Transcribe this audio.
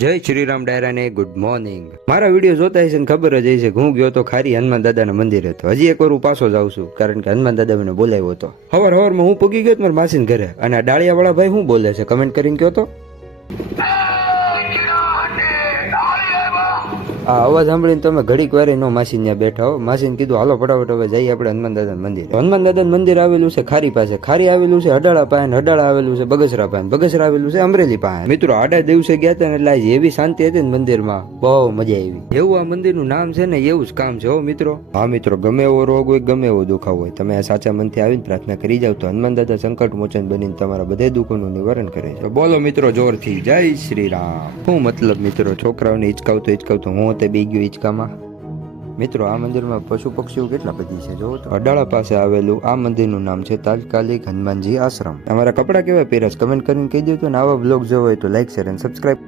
જય Shriram ડાયરાને good morning. મારા video જોતા હશે ને ખબર જ હશે કે હું ગયો તો ખારી હનુમાન દાદાના મંદિરે હતો. હજી એક વાર હું પાછો જાઉં છું કારણ કે હનુમાન દાદા મને બોલાવ્યો હતો. હવારમાં હું પૂગી ગયો મારા માસીને ઘરે અને આ ડાળિયા વાળા ભાઈ શું બોલે છે કમેન્ટ કરીને કહો તો. આ અવાજ સાંભળીને તમે ઘડીક વારે નો માસી ત્યાં બેઠા હો. માસીને કીધું હાલો ફટાફટ હવે જઈએ આપણે હનુમાન દાદાના મંદિર. હનુમાન દાદાનું મંદિર આવેલું છે ખારી પાસે, ખારી આવેલું છે અડાળા પાસે, અડાળા આવેલું છે બગસરા પાસે, બગસરા આવેલું છે અમરેલી પાસે. મિત્રો આડા દિવસે ગયા હતા ને એટલે આજે એવી શાંતિ હતી ને મંદિરમાં, બહુ મજા આવી. એવું આ મંદિરનું નામ છે ને એવું જ કામ છે હો મિત્રો. હા મિત્રો, ગમે એવો રોગ હોય ગમે એવો દુખાવ હોય, તમે આ સાચા મનથી આવીને પ્રાર્થના કરી જાવ તો હનુમાન દાદા સંકટ મોચન બનીને તમારા બધા દુઃખોનું નિવારણ કરે છે. બોલો મિત્રો જોરથી જય શ્રી રામ. શું મતલબ મિત્રો, છોકરાઓને હિચકાવતો હું તે બી ગયો હિચકામાં. મિત્રો આ મંદિરમાં પશુ પક્ષીઓ કેટલા બધી છે જોવો તો. અડાળા પાસે આવેલું આ મંદિરનું નામ છે તાત્કાલિક હનુમાનજી આશ્રમ. તમારા કપડા કેવા પહેર્યા કમેન્ટ કરીને કહી દેજો ને આવા બ્લોગ જોવો હોય તો લાઈક શેર અને સબસ્ક્રાઇબ